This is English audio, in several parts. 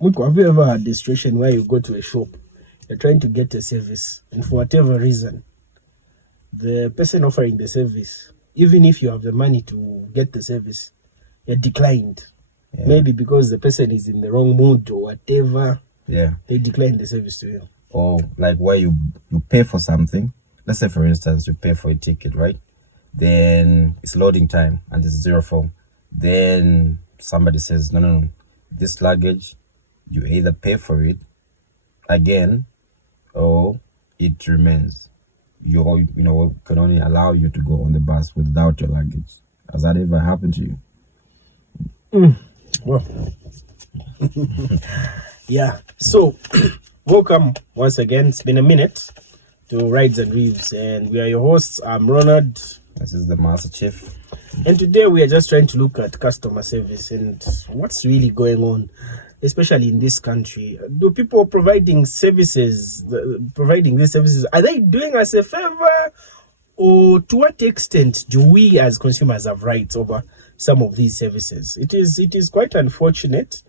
Muko, have you ever had this situation where you go to a shop, you're trying to get a service, and for whatever reason, the person offering the service, even if you have the money to get the service, you're declined. Yeah. Maybe because the person is in the wrong mood or whatever. Yeah. They decline the service to you. Or like where you pay for something. Let's say, for instance, you pay for a ticket, right? Then it's loading time and it's 04. Then somebody says, no, this luggage, you either pay for it again or it remains. You can only allow you to go on the bus without your luggage. Has that ever happened to you? Well, yeah. So, welcome once again. It's been a minute to Rides and Reeves, and we are your hosts. I'm Ronald. This is the Master Chief. And today we are just trying to look at customer service and what's really going on, especially in this country. Do people providing these services, are they doing us a favor? Or to what extent do we as consumers have rights over some of these services? It is quite unfortunate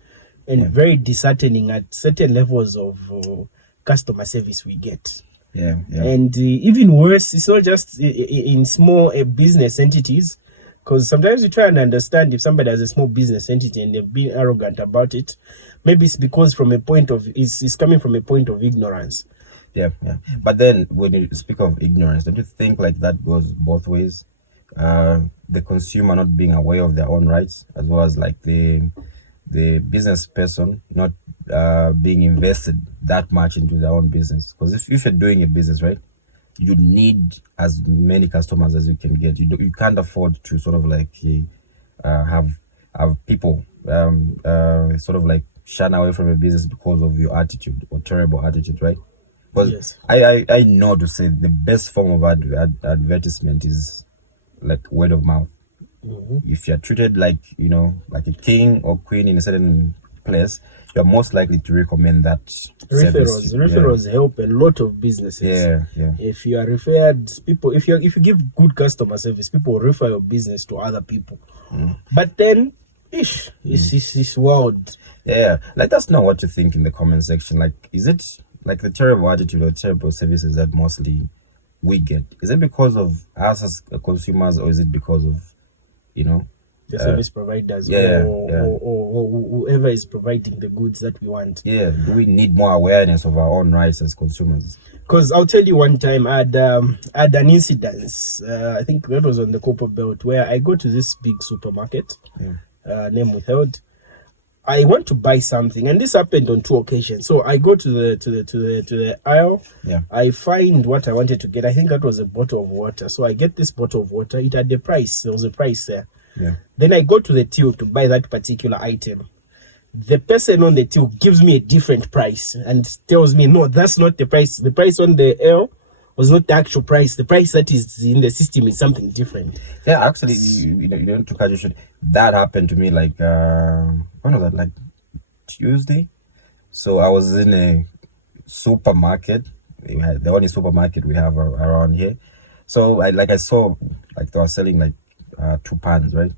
and very disheartening at certain levels of customer service we get. Yeah. And even worse, it's not just in small business entities, because sometimes you try and understand if somebody has a small business entity and they've been arrogant about it. Maybe it's because it's coming from a point of ignorance. Yeah. But then when you speak of ignorance, don't you think like that goes both ways? The consumer not being aware of their own rights, as well as like the business person not being invested that much into their own business. Because if you're doing a business, right, you need as many customers as you can get. You can't afford to sort of like have people sort of like shun away from your business because of your attitude or terrible attitude, right? Because Yes. I know to say the best form of advertisement is like word of mouth. Mm-hmm. If you're treated like a king or queen in a certain place, you're most likely to recommend that service. Referrals help a lot of businesses. Yeah. If you are referred people, if you give good customer service, people will refer your business to other people. But then it's wild. Yeah, like that's not what you think in the comment section. Like, is it like the terrible attitude or terrible services that mostly we get? Is it because of us as consumers, or is it because of the service providers or whoever is providing the goods that we want? Yeah, do we need more awareness of our own rights as consumers? Because I'll tell you, one time I had an incident. I think that was on the Copper Belt, where I go to this big supermarket, name withheld. I want to buy something, and this happened on 2 occasions. So I go to the aisle. Yeah. I find what I wanted to get. I think that was a bottle of water. So I get this bottle of water. It had the price. There was a price there. Yeah. Then I go to the till to buy that particular item. The person on the till gives me a different price and tells me, no, that's not the price. The price on the aisle was not the actual price. The price that is in the system is something different. Yeah, actually, you don't to catch you. That happened to me like when was that? Like Tuesday. So I was in a supermarket, the only supermarket we have around here. So I saw like they were selling like 2 pans, right?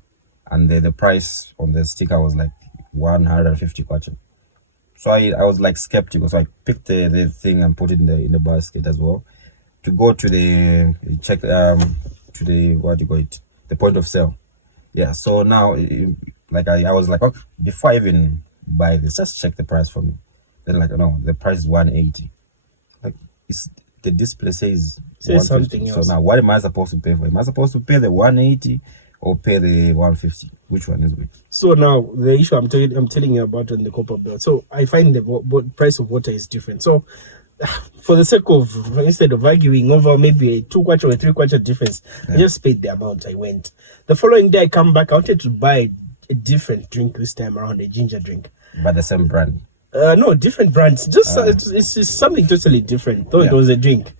And the price on the sticker was like 150 kwacha. So I was like skeptical. So I picked the thing and put it in the basket as well, to go to the check to the the point of sale. Yeah. So now I was like, okay, before I even buy this, just check the price for me. Then like, no, the price is 180. Like, it's the display says something else. So now what am I supposed to pay for? Am I supposed to pay the 180 or pay the 150? Which one is which? So now the issue I'm telling you about on the Copper Belt. So I find the price of water is different. So for the sake of, instead of arguing over maybe a 2 kwacha or a 3 kwacha difference, I just paid the amount. I went. The following day I come back. I wanted to buy a different drink this time around, a ginger drink. But the same brand? No, different brands. Just it's something totally different. Though it was a drink.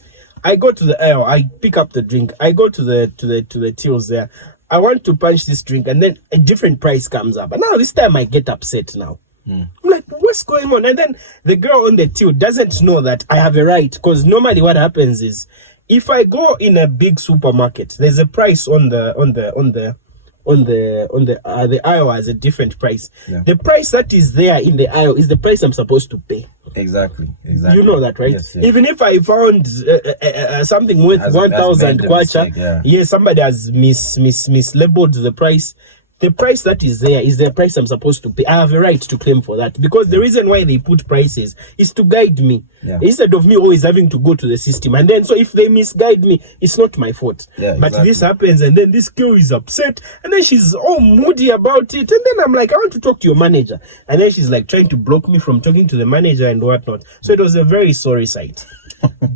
I go to the aisle. I pick up the drink. I go to the tills there. I want to punch this drink, and then a different price comes up. And now this time I get upset now. I'm like, what's going on? And then the girl on the till doesn't know that I have a right, because normally what happens is, if I go in a big supermarket, there's a price on the the aisle has a different price. Yeah. The price that is there in the aisle is the price I'm supposed to pay. Exactly. You know that, right? Yes, yes. Even if I found something worth Has 1,000 made a kwacha, mistake, yeah. somebody has mislabeled the price. The price that is there is the price I'm supposed to pay. I have a right to claim for that, because the reason why they put prices is to guide me, instead of me always having to go to the system. And then, so if they misguide me, it's not my fault. Yeah, but exactly. this happens, and then this girl is upset, and then she's all moody about it. And then I'm like, I want to talk to your manager. And then she's like trying to block me from talking to the manager and whatnot. So it was a very sorry sight.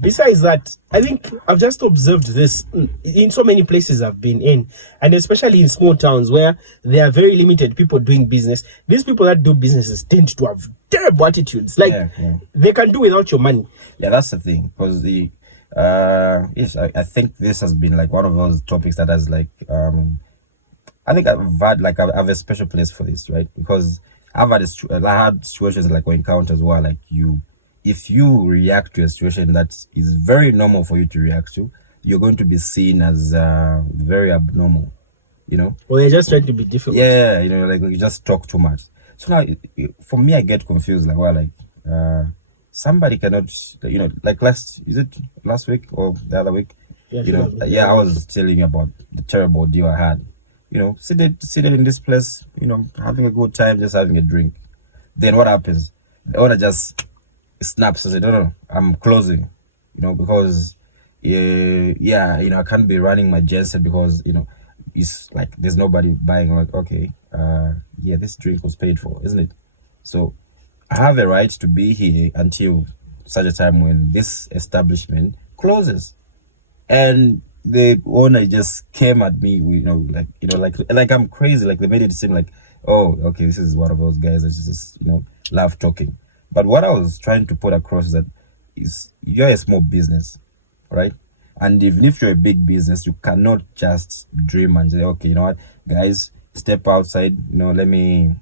Besides that, I think I've just observed this in so many places I've been in, and especially in small towns where there are very limited people doing business. These people that do businesses tend to have terrible attitudes. Like, they can do without your money. Yeah, that's the thing. Because yes, I think this has been like one of those topics that has like I think I have a special place for this, right? Because I had situations like, or encounters where like if you react to a situation that is very normal for you to react to, you're going to be seen as very abnormal, you know? Or they're just trying to be difficult. Yeah, you know, like you just talk too much. So now, for me, I get confused. Like, well, like somebody cannot, you know, like last week or the other week? Yeah, you know, I was telling you about the terrible deal I had. You know, seated in this place, you know, having a good time, just having a drink. Then what happens? The owner just snaps and said, no, I'm closing, you know, because you know, I can't be running my genset because, you know, it's like there's nobody buying. I'm like, okay, this drink was paid for, isn't it? So I have a right to be here until such a time when this establishment closes. And the owner just came at me, you know, like I'm crazy. Like they made it seem like, oh, okay, this is one of those guys that just, you know, love talking. But what I was trying to put across is that you're a small business, right? And even if you're a big business, you cannot just dream and say, okay, you know what, guys, step outside, you know, let me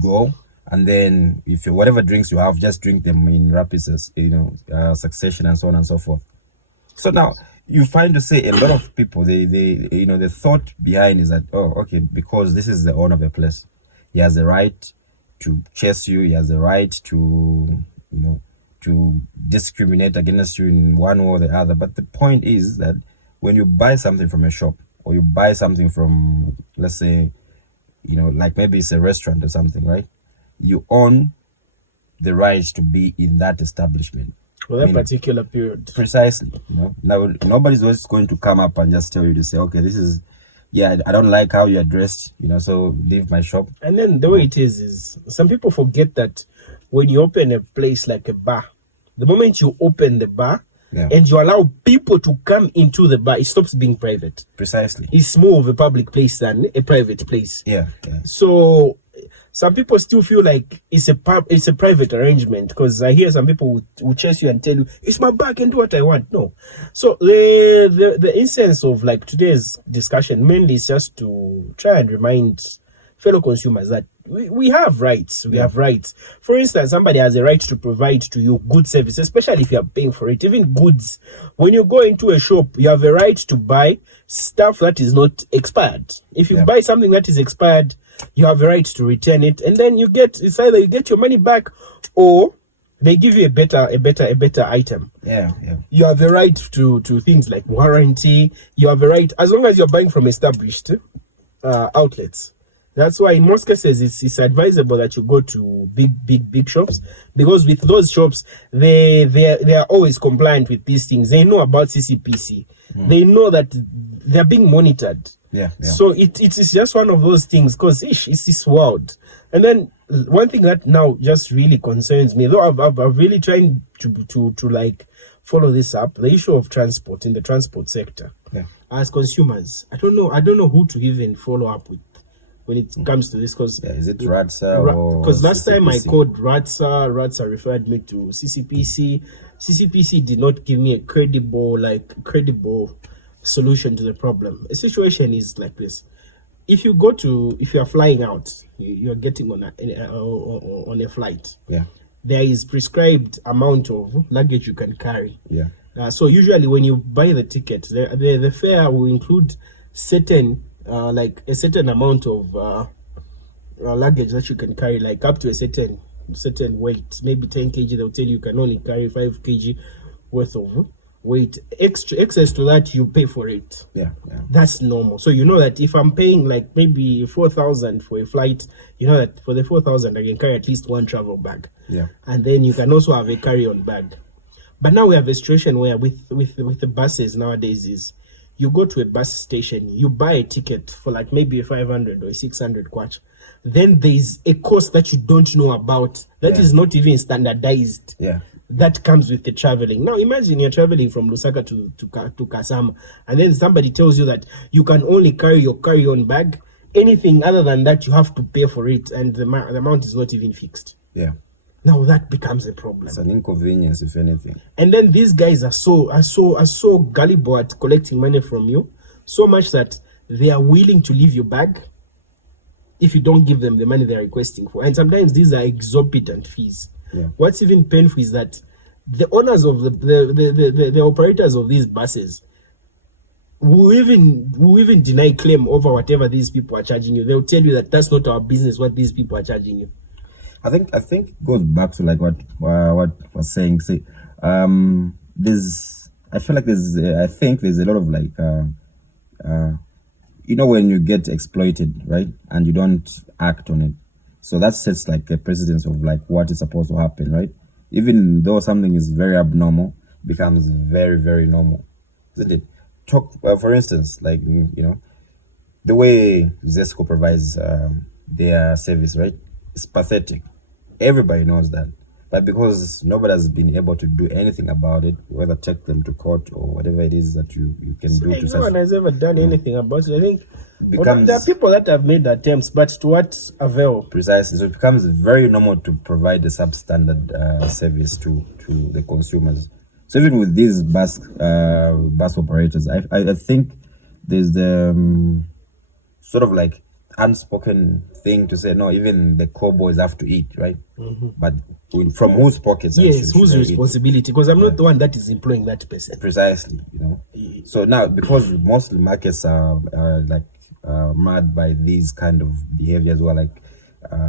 go. And then if you, whatever drinks you have, just drink them in rapid, you know, succession and so on and so forth. So now you find to say a lot of people, they you know, the thought behind is that, oh, okay, because this is the owner of a place, he has the right to chase you, he has the right to, you know, to discriminate against you in one way or the other. But the point is that when you buy something from a shop, or you buy something from, let's say, you know, like maybe it's a restaurant or something, right? You own the right to be in that establishment for that particular period. Precisely. You know, now nobody's always going to come up and just tell you to say, okay, this is, I don't like how you're dressed, you know, so leave my shop. And then the way it is some people forget that when you open a place like a bar, the moment you open the bar and you allow people to come into the bar, it stops being private. Precisely. It's more of a public place than a private place. Yeah. So some people still feel like it's a private arrangement, because I hear some people who chase you and tell you, it's my bar, I can do what I want. No. So the essence of like today's discussion mainly is just to try and remind fellow consumers that we have rights. We have rights. For instance, somebody has a right to provide to you good service, especially if you are paying for it. Even goods. When you go into a shop, you have a right to buy stuff that is not expired. If you buy something that is expired, you have a right to return it, and then it's either you get your money back or they give you a better item. Yeah. You have a right to things like warranty. You have a right, as long as you're buying from established outlets. That's why in most cases it's advisable that you go to big shops, because with those shops they are always compliant with these things. They know about CCPC. They know that they're being monitored. Yeah. So it's just one of those things, because it's this world. And then one thing that now just really concerns me, though I've really trying to like follow this up, the issue of transport in the transport sector. Yeah. As consumers, I don't know who to even follow up with when it comes to this, because is it RATSA or because last time I CCPC? called RATSA referred me to CCPC. CCPC did not give me a credible solution to the problem. A situation is like this: if you are flying out, you're getting on a flight. Yeah. There is prescribed amount of luggage you can carry. Yeah. So usually when you buy the ticket, the fare will include certain like a certain amount of luggage that you can carry, like up to a certain weight, maybe 10 kg. They'll tell you can only carry 5 kg worth of weight. Excess to that, you pay for it. Yeah. That's normal. So you know that if I'm paying like maybe 4,000 for a flight, you know that for the 4,000 I can carry at least one travel bag. Yeah. And then you can also have a carry-on bag. But now we have a situation where with the buses nowadays is you go to a bus station, you buy a ticket for like maybe 500 or 600 kwacha. Then there's a cost that you don't know about that is not even standardized. Yeah. That comes with the traveling. Now imagine you're traveling from Lusaka to Kasama, and then somebody tells you that you can only carry your carry-on bag. Anything other than that, you have to pay for it, and the amount is not even fixed. Yeah. Now that becomes a problem. It's an inconvenience, if anything. And then these guys are so gullible at collecting money from you, so much that they are willing to leave your bag if you don't give them the money they're requesting for. And sometimes these are exorbitant fees. Yeah. What's even painful is that the owners of the operators of these buses will even deny claim over whatever these people are charging you. They'll tell you that that's not our business what these people are charging you. I think it goes back to like what was saying. Say, I feel like I think there's a lot of like you know, when you get exploited, right, and you don't act on it, so that sets like a precedence of like what is supposed to happen, right? Even though something is very abnormal, becomes very, very normal, isn't it? For instance, like, you know, the way Zesco provides their service, right? It's pathetic. Everybody knows that. But because nobody has been able to do anything about it, whether take them to court or whatever it is that you can do to no one has ever done anything about it. I think becomes, there are people that have made attempts, but to what avail? Precisely. So it becomes very normal to provide a substandard service to the consumers. So even with these bus operators, I think there's the sort of like unspoken thing to say, no, even the cowboys have to eat, right? But from whose pockets? Yes, whose responsibility? Because I'm not the one that is employing that person. Precisely, you know. So now, because mostly markets are like mad by these kind of behaviors, where like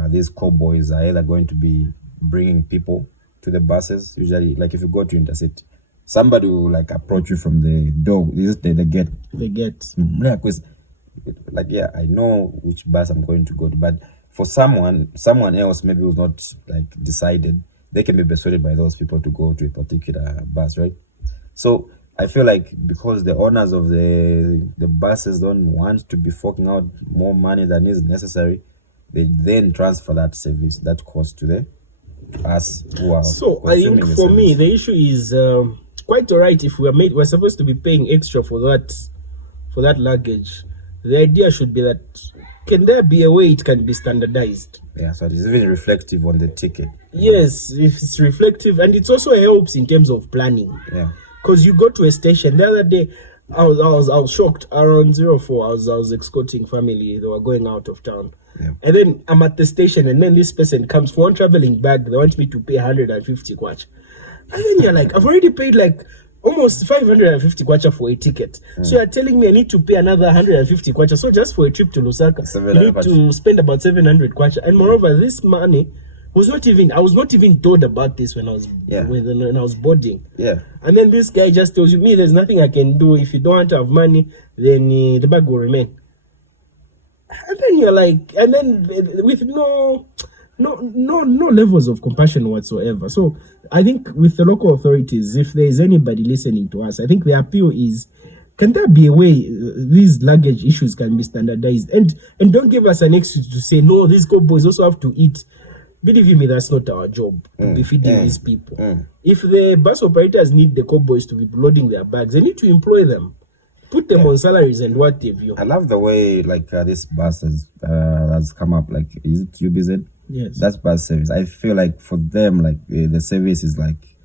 these cowboys are either going to be bringing people to the buses. Usually, like if you go to Intercity, somebody will like approach you from the door. They get. Yeah, because like, yeah, I know which bus I'm going to go to, but for someone else maybe who's not like decided, they can be persuaded by those people to go to a particular bus, right? So I feel like because the owners of the buses don't want to be forking out more money than is necessary, they then transfer that service, that cost to us who are. So I think for me the issue is quite alright if we're supposed to be paying extra for that luggage. The idea should be that, can there be a way it can be standardized? Yeah, so it is even reflective on the ticket. Yes, if it's reflective, and it also helps in terms of planning. Yeah. Because you go to a station. The other day, I was shocked. Around 04, I was escorting family. They were going out of town. Yeah. And then I'm at the station, and then this person comes for one traveling bag. They want me to pay 150 kwacha. And then you're like, I've already paid like almost 550 kwacha for a ticket. So you're telling me I need to pay another 150 kwacha. So just for a trip to Lusaka, you need to spend about 700 kwacha. And moreover, this money I was not even told about this when I was boarding. Yeah. And then this guy just tells you, me, there's nothing I can do. If you don't want to have money, then the bag will remain. And then you're like, and then with no levels of compassion whatsoever. So I think with the local authorities, if there is anybody listening to us, I think the appeal is, can there be a way these luggage issues can be standardized? And don't give us an excuse to say, no, these cowboys also have to eat. Believe me, that's not our job to be feeding these people. If the bus operators need the cowboys to be loading their bags, they need to employ them. Put them on salaries and what have you. I love the way like this bus has come up. Like, is it UBZ? Yes. That's bus service. I feel like for them, like the service is like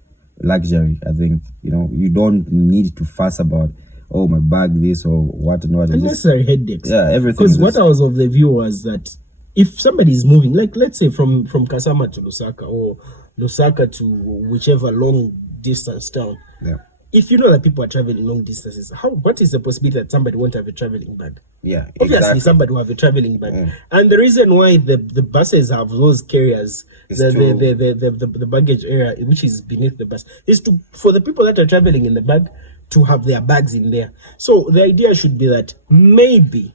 luxury. I think, you know, you don't need to fuss about, oh, my bag this or what and what. Unnecessary headaches. Yeah, everything. Because what I was of the view was that if somebody is moving, like let's say from Kasama to Lusaka or Lusaka to whichever long distance town, if you know that people are traveling long distances, what is the possibility that somebody won't have a traveling bag? Yeah, Obviously, exactly. somebody will have a traveling bag. And the reason why the buses have those carriers, the baggage area, which is beneath the bus, is for the people that are traveling in the bag to have their bags in there. So the idea should be that maybe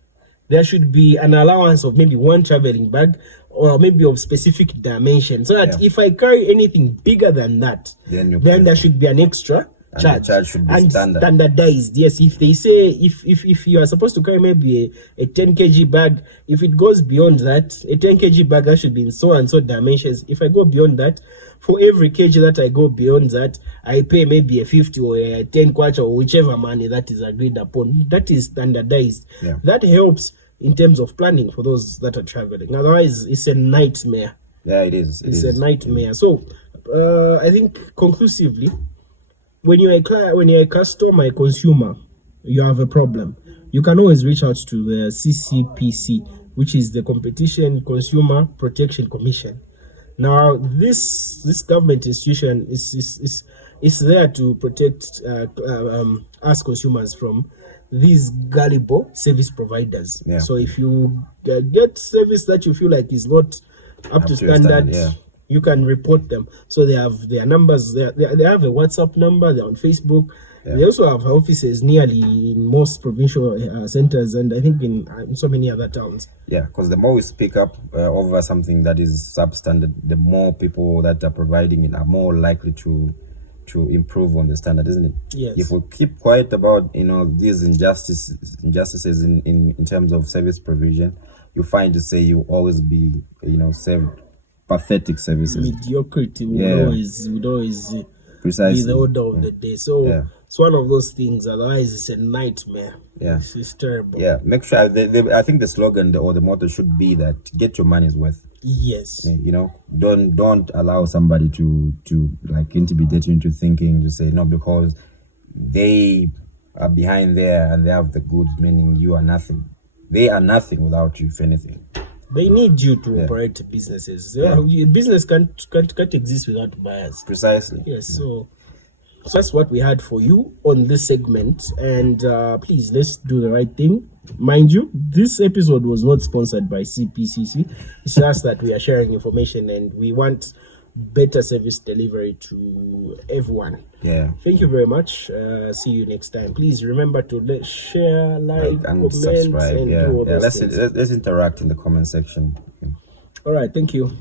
there should be an allowance of maybe one traveling bag, or maybe of specific dimension, so that if I carry anything bigger than that, then there should be an extra charge. The charge should be standardized. Yes, if they say if you are supposed to carry maybe a 10 kg bag, if it goes beyond that, a 10 kg bag, that should be in so and so dimensions. If I go beyond that, for every kg that I go beyond that, I pay maybe a 50 or a 10 kwacha, or whichever money that is agreed upon. That is standardized. That helps in terms of planning for those that are traveling. Otherwise, it's a nightmare. Yeah, it is. It's a nightmare. So I think conclusively, when you're a customer, a consumer, you have a problem, you can always reach out to the CCPC, which is the Competition Consumer Protection Commission. Now, this government institution is there to protect us consumers from these gullible service providers. So if you get service that you feel like is not up to standard, you can report them. So they have their numbers. They have a WhatsApp number. They're on Facebook. They also have offices nearly in most provincial centers, and I think in so many other towns. Yeah, because the more we speak up over something that is substandard, the more people that are providing it are more likely to improve on the standard, isn't it? Yes. If we keep quiet about these injustices in terms of service provision, you find to say you always be served pathetic services. Mediocrity would always be the order of the day. So it's one of those things. Otherwise, it's a nightmare. It's terrible. Yeah, make sure. I think the slogan or the motto should be that get your money's worth. Yes. Don't allow somebody to like intimidate you into thinking to say no, because they are behind there and they have the goods, meaning you are nothing. They are nothing without you, if anything. They need you to operate businesses. Business can't exist without buyers. Precisely. Yes. So that's what we had for you on this segment. And please, let's do the right thing. Mind you, this episode was not sponsored by CPCC. It's just that we are sharing information and we want better service delivery to everyone. Thank you very much. See you next time. Please remember to share, like, and comment, subscribe. and do all those things. Let's interact in the comment section. All right. Thank you.